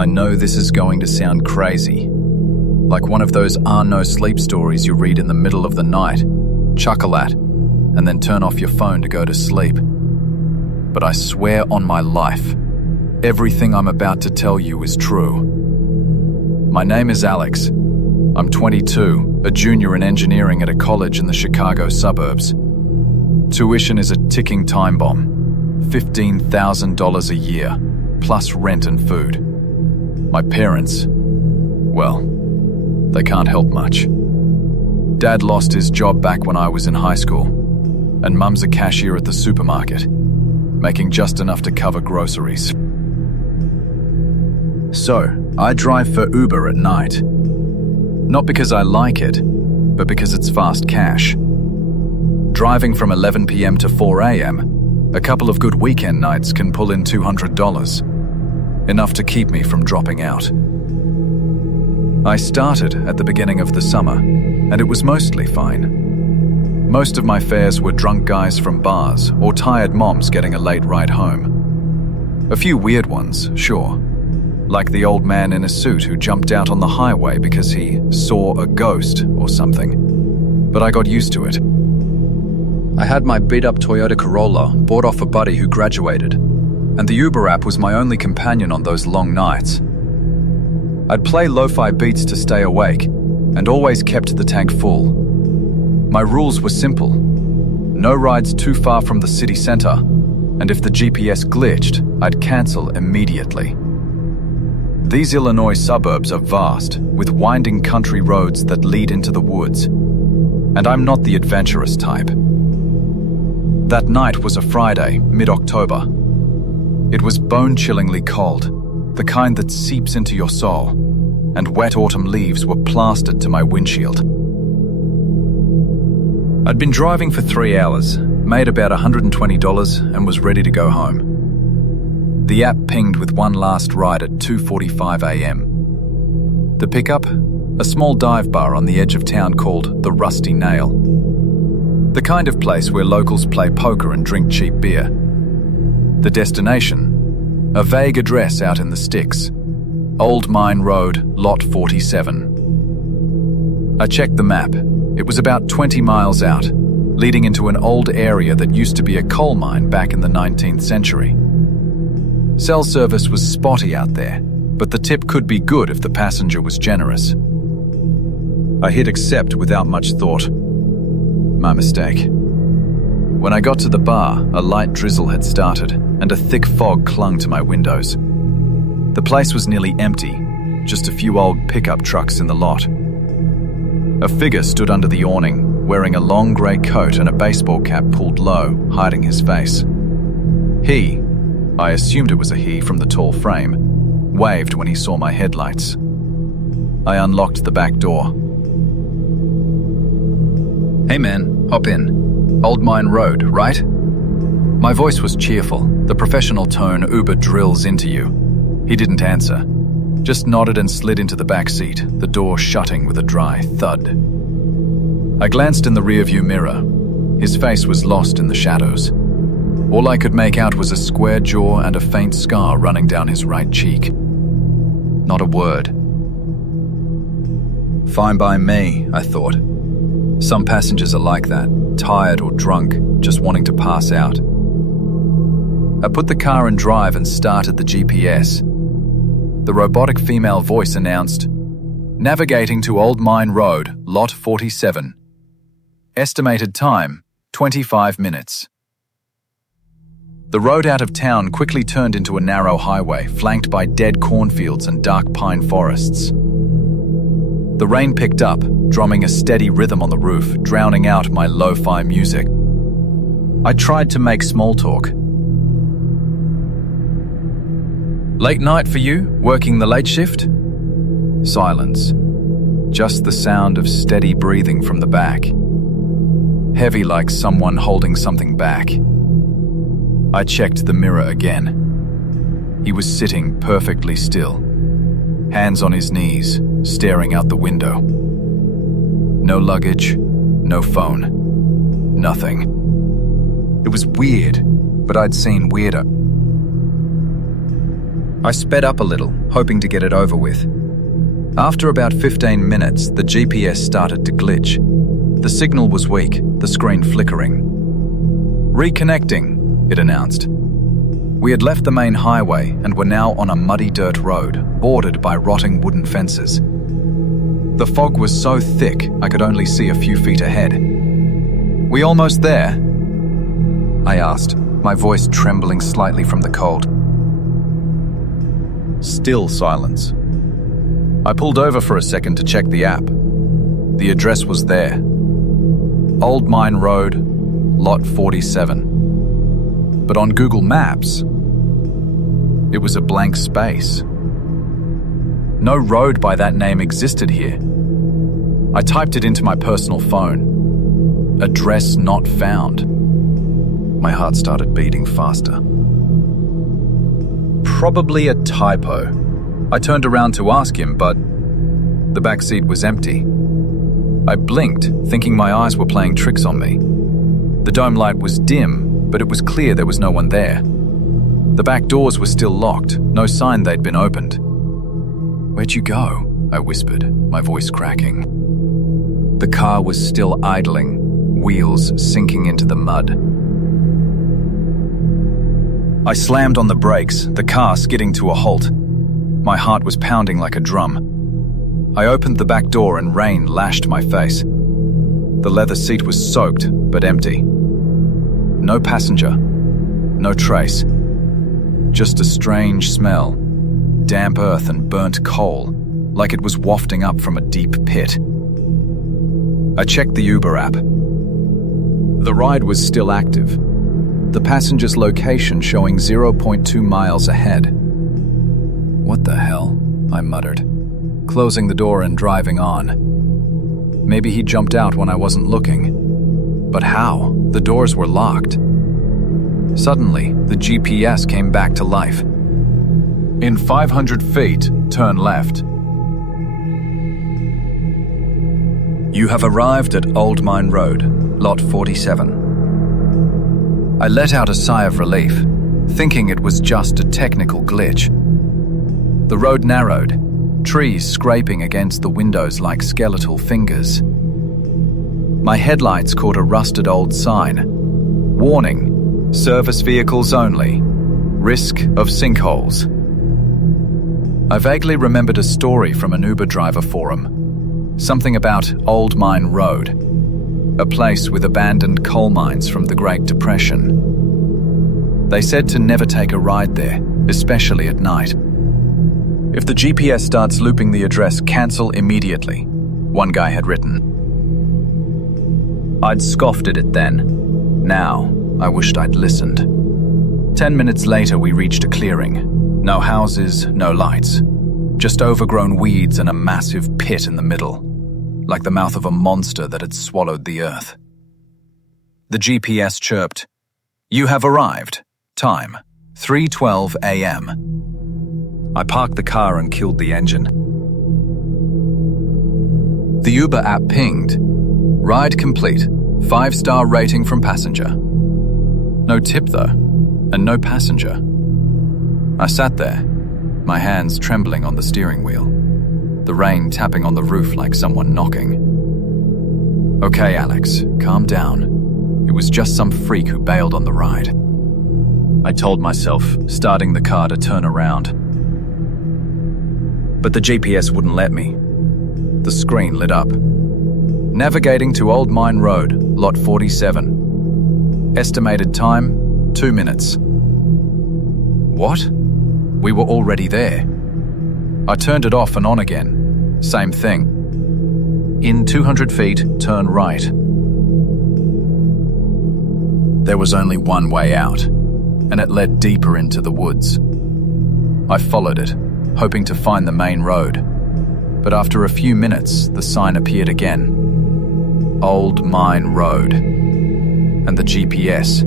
I know this is going to sound crazy, like one of those NoSleep stories you read in the middle of the night, chuckle at, and then turn off your phone to go to sleep. But I swear on my life, everything I'm about to tell you is true. My name is Alex. I'm 22, a junior in engineering at a college in the Chicago suburbs. Tuition is a ticking time bomb. $15,000 a year, plus rent and food. My parents, well, they can't help much. Dad lost his job back when I was in high school, and Mum's a cashier at the supermarket, making just enough to cover groceries. So, I drive for Uber at night. Not because I like it, but because it's fast cash. Driving from 11 p.m. to 4 a.m., a couple of good weekend nights can pull in $200, enough to keep me from dropping out. I started at the beginning of the summer, and it was mostly fine. Most of my fares were drunk guys from bars or tired moms getting a late ride home. A few weird ones, sure, like the old man in a suit who jumped out on the highway because he saw a ghost or something, but I got used to it. I had my beat-up Toyota Corolla bought off a buddy who graduated, and the Uber app was my only companion on those long nights. I'd play lo-fi beats to stay awake, and always kept the tank full. My rules were simple. No rides too far from the city center, and if the GPS glitched, I'd cancel immediately. These Illinois suburbs are vast, with winding country roads that lead into the woods, and I'm not the adventurous type. That night was a Friday, mid-October. It was bone-chillingly cold, the kind that seeps into your soul, and wet autumn leaves were plastered to my windshield. I'd been driving for 3 hours, made about $120, and was ready to go home. The app pinged with one last ride at 2:45 a.m. The pickup? A small dive bar on the edge of town called the Rusty Nail. The kind of place where locals play poker and drink cheap beer. The destination? A vague address out in the sticks. Old Mine Road, Lot 47. I checked the map. It was about 20 miles out, leading into an old area that used to be a coal mine back in the 19th century. Cell service was spotty out there, but the tip could be good if the passenger was generous. I hit accept without much thought. My mistake. When I got to the bar, a light drizzle had started, and a thick fog clung to my windows. The place was nearly empty, just a few old pickup trucks in the lot. A figure stood under the awning, wearing a long grey coat and a baseball cap pulled low, hiding his face. He, I assumed it was a he from the tall frame, waved when he saw my headlights. I unlocked the back door. "Hey man, hop in. Old Mine Road, right?" My voice was cheerful, the professional tone Uber drills into you. He didn't answer, just nodded and slid into the back seat, the door shutting with a dry thud. I glanced in the rearview mirror. His face was lost in the shadows. All I could make out was a square jaw and a faint scar running down his right cheek. Not a word. Fine by me, I thought. Some passengers are like that, tired or drunk, just wanting to pass out. I put the car in drive and started the GPS. The robotic female voice announced, "Navigating to Old Mine Road, Lot 47. Estimated time, 25 minutes." The road out of town quickly turned into a narrow highway, flanked by dead cornfields and dark pine forests. The rain picked up, drumming a steady rhythm on the roof, drowning out my lo-fi music. I tried to make small talk. "Late night for you, working the late shift?" Silence. Just the sound of steady breathing from the back. Heavy like someone holding something back. I checked the mirror again. He was sitting perfectly still, hands on his knees, staring out the window. No luggage, no phone, nothing. It was weird, but I'd seen weirder. I sped up a little, hoping to get it over with. After about 15 minutes, the GPS started to glitch. The signal was weak, the screen flickering. "Reconnecting," it announced. We had left the main highway and were now on a muddy dirt road, bordered by rotting wooden fences. The fog was so thick I could only see a few feet ahead. "We almost there?" I asked, my voice trembling slightly from the cold. Still silence. I pulled over for a second to check the app. The address was there. Old Mine Road, Lot 47. But on Google Maps, it was a blank space. No road by that name existed here. I typed it into my personal phone. Address not found. My heart started beating faster. Probably a typo. I turned around to ask him, but the back seat was empty. I blinked, thinking my eyes were playing tricks on me. The dome light was dim, but it was clear there was no one there. The back doors were still locked, no sign they'd been opened. "Where'd you go?" I whispered, my voice cracking. The car was still idling, wheels sinking into the mud. I slammed on the brakes, the car skidding to a halt. My heart was pounding like a drum. I opened the back door and rain lashed my face. The leather seat was soaked, but empty. No passenger, no trace. Just a strange smell, damp earth and burnt coal, like it was wafting up from a deep pit. I checked the Uber app. The ride was still active. The passenger's location showing 0.2 miles ahead. "What the hell?" I muttered, closing the door and driving on. Maybe he jumped out when I wasn't looking. But how? The doors were locked. Suddenly, the GPS came back to life. "In 500 feet, turn left. You have arrived at Old Mine Road, Lot 47. I let out a sigh of relief, thinking it was just a technical glitch. The road narrowed, trees scraping against the windows like skeletal fingers. My headlights caught a rusted old sign. "Warning, service vehicles only. Risk of sinkholes." I vaguely remembered a story from an Uber driver forum. Something about Old Mine Road, a place with abandoned coal mines from the Great Depression. They said to never take a ride there, especially at night. "If the GPS starts looping the address, cancel immediately," one guy had written. I'd scoffed at it then. Now, I wished I'd listened. 10 minutes later, we reached a clearing. No houses, no lights. Just overgrown weeds and a massive pit in the middle, like the mouth of a monster that had swallowed the earth. The GPS chirped, "You have arrived. Time, 3:12 a.m. I parked the car and killed the engine. The Uber app pinged. Ride complete. 5-star rating from passenger. No tip though, and no passenger. I sat there, my hands trembling on the steering wheel, the rain tapping on the roof like someone knocking. "Okay, Alex, calm down. It was just some freak who bailed on the ride," I told myself, starting the car to turn around. But the GPS wouldn't let me. The screen lit up. "Navigating to Old Mine Road, Lot 47. Estimated time, 2 minutes. What? We were already there. I turned it off and on again. Same thing. "In 200 feet, turn right." There was only one way out, and it led deeper into the woods. I followed it, hoping to find the main road. But after a few minutes, the sign appeared again. Old Mine Road. And the GPS.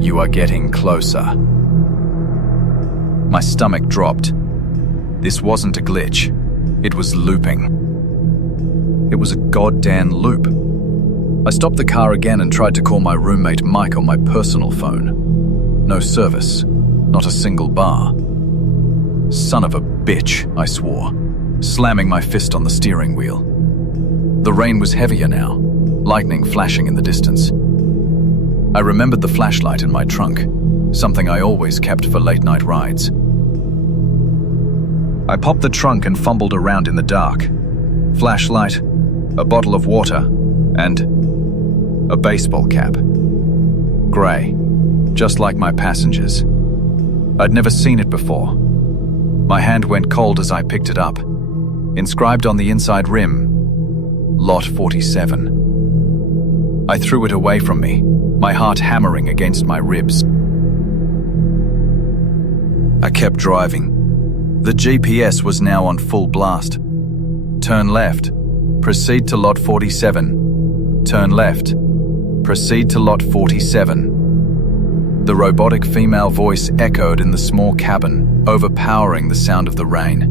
"You are getting closer." My stomach dropped. This wasn't a glitch. It was looping. It was a goddamn loop. I stopped the car again and tried to call my roommate Mike on my personal phone. No service. Not a single bar. Son of a bitch, I swore, slamming my fist on the steering wheel. The rain was heavier now, lightning flashing in the distance. I remembered the flashlight in my trunk, something I always kept for late-night rides. I popped the trunk and fumbled around in the dark. Flashlight, a bottle of water, and a baseball cap. Grey, just like my passenger's. I'd never seen it before. My hand went cold as I picked it up. Inscribed on the inside rim, Lot 47. I threw it away from me, my heart hammering against my ribs. I kept driving. The GPS was now on full blast. Turn left. Proceed to Lot 47. Turn left. Proceed to Lot 47. The robotic female voice echoed in the small cabin, overpowering the sound of the rain.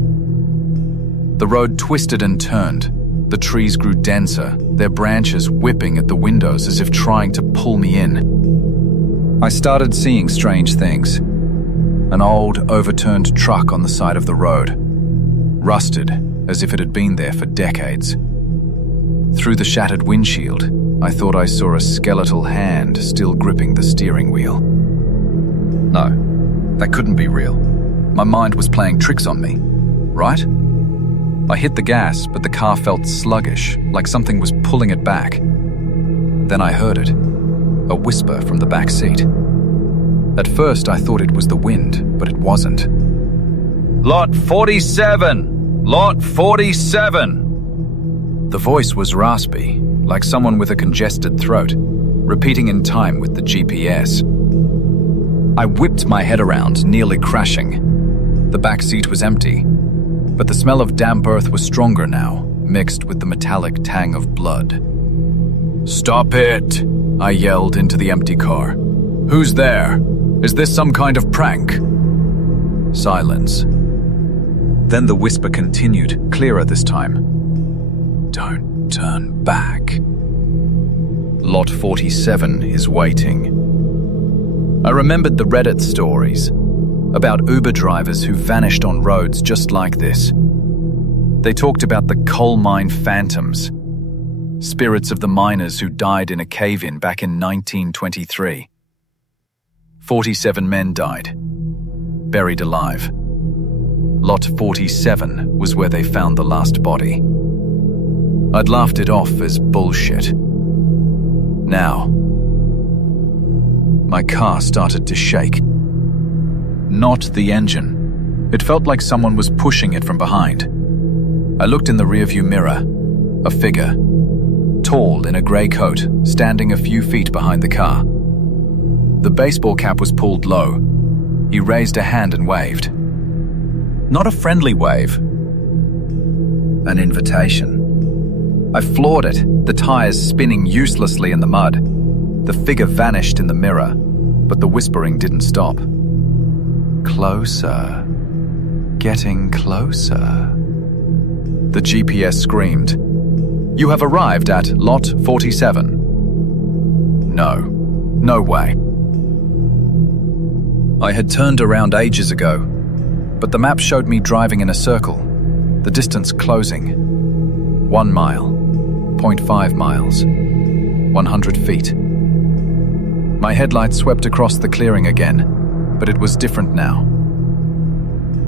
The road twisted and turned. The trees grew denser, their branches whipping at the windows as if trying to pull me in. I started seeing strange things. An old, overturned truck on the side of the road, rusted as if it had been there for decades. Through the shattered windshield, I thought I saw a skeletal hand still gripping the steering wheel. No, that couldn't be real. My mind was playing tricks on me, right? I hit the gas, but the car felt sluggish, like something was pulling it back. Then I heard it, a whisper from the back seat. At first, I thought it was the wind, but it wasn't. Lot 47! Lot 47! The voice was raspy, like someone with a congested throat, repeating in time with the GPS. I whipped my head around, nearly crashing. The back seat was empty, but the smell of damp earth was stronger now, mixed with the metallic tang of blood. "Stop it!" I yelled into the empty car. "Who's there? Is this some kind of prank?" Silence. Then the whisper continued, clearer this time. "Don't turn back. Lot 47 is waiting." I remembered the Reddit stories about Uber drivers who vanished on roads just like this. They talked about the coal mine phantoms, spirits of the miners who died in a cave-in back in 1923. 47 men died, buried alive. Lot 47 was where they found the last body. I'd laughed it off as bullshit. Now, my car started to shake. Not the engine. It felt like someone was pushing it from behind. I looked in the rearview mirror. A figure, tall in a grey coat, standing a few feet behind the car. The baseball cap was pulled low. He raised a hand and waved. Not a friendly wave. An invitation. I floored it, the tires spinning uselessly in the mud. The figure vanished in the mirror, but the whispering didn't stop. Closer. Getting closer. The GPS screamed. "You have arrived at Lot 47. No. No way. I had turned around ages ago, but the map showed me driving in a circle, the distance closing. 1 mile, 0.5 miles, 100 feet. My headlights swept across the clearing again, but it was different now.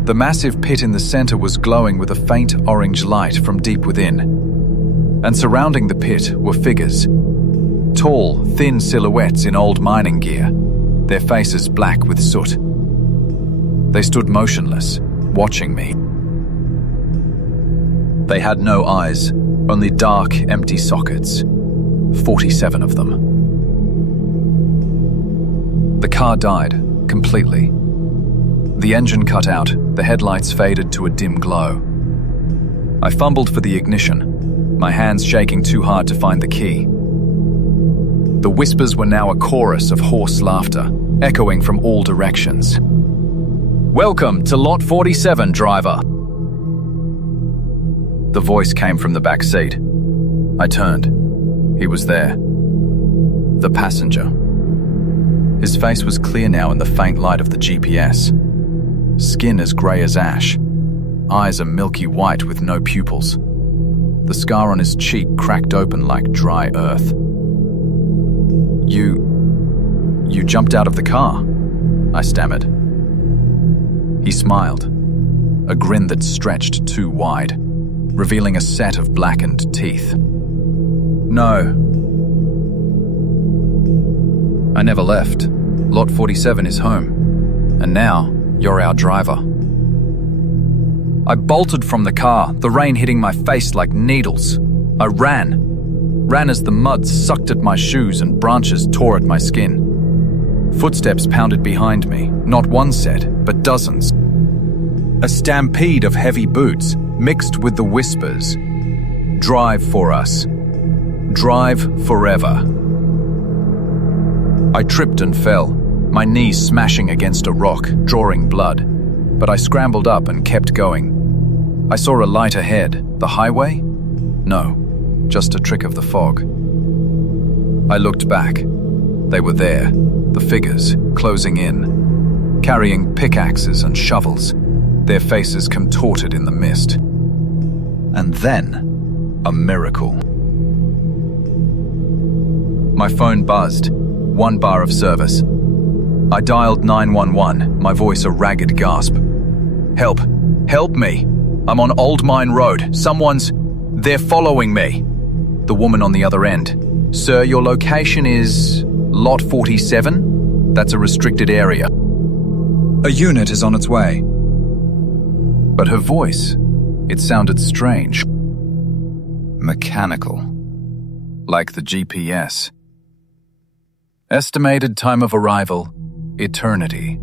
The massive pit in the center was glowing with a faint orange light from deep within, and surrounding the pit were figures. Tall, thin silhouettes in old mining gear, their faces black with soot. They stood motionless, watching me. They had no eyes, only dark, empty sockets. 47 of them. The car died, completely. The engine cut out, the headlights faded to a dim glow. I fumbled for the ignition, my hands shaking too hard to find the key. The whispers were now a chorus of hoarse laughter, echoing from all directions. "Welcome to Lot 47, driver." The voice came from the back seat. I turned. He was there. The passenger. His face was clear now in the faint light of the GPS. skin as grey as ash, eyes are milky white with no pupils. The scar on his cheek cracked open like dry earth. You jumped out of the car," I stammered. He smiled, a grin that stretched too wide, revealing a set of blackened teeth. "No. I never left. Lot 47 is home. And now, you're our driver." I bolted from the car, the rain hitting my face like needles. I ran as the mud sucked at my shoes and branches tore at my skin. Footsteps pounded behind me, not one set, but dozens. A stampede of heavy boots mixed with the whispers. "Drive for us. Drive forever." I tripped and fell, my knees smashing against a rock, drawing blood. But I scrambled up and kept going. I saw a light ahead. The highway? No, just a trick of the fog. I looked back. They were there, the figures, closing in, carrying pickaxes and shovels, their faces contorted in the mist. And then, a miracle. My phone buzzed, 1 bar of service. I dialed 911, my voice a ragged gasp. "Help! Help me! I'm on Old Mine Road. They're following me." The woman on the other end. "Sir, your location is Lot 47? That's a restricted area. A unit is on its way." But her voice, it sounded strange. Mechanical. Like the GPS. Estimated time of arrival, eternity.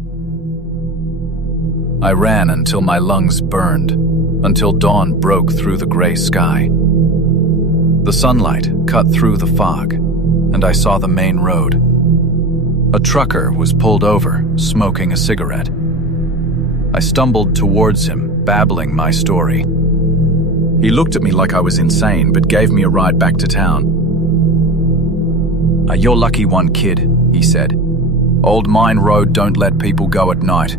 I ran until my lungs burned, until dawn broke through the grey sky. The sunlight cut through the fog, and I saw the main road. A trucker was pulled over, smoking a cigarette. I stumbled towards him, babbling my story. He looked at me like I was insane, but gave me a ride back to town. "You're lucky one, kid," he said. "Old Mine Road don't let people go at night.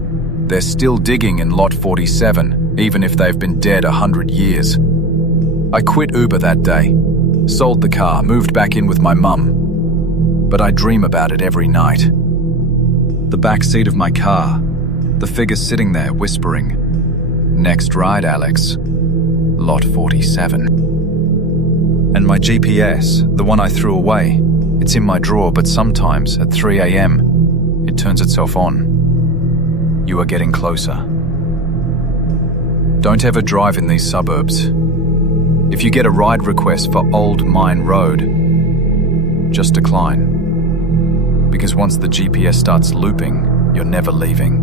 They're still digging in Lot 47, even if they've been dead 100 years. I quit Uber that day, sold the car, moved back in with my mum. But I dream about it every night. The back seat of my car, the figure sitting there whispering, 'Next ride, Alex. Lot 47. And my GPS, the one I threw away, it's in my drawer, but sometimes at 3 a.m., it turns itself on. You are getting closer. Don't ever drive in these suburbs. If you get a ride request for Old Mine Road, just decline. Because once the GPS starts looping, you're never leaving.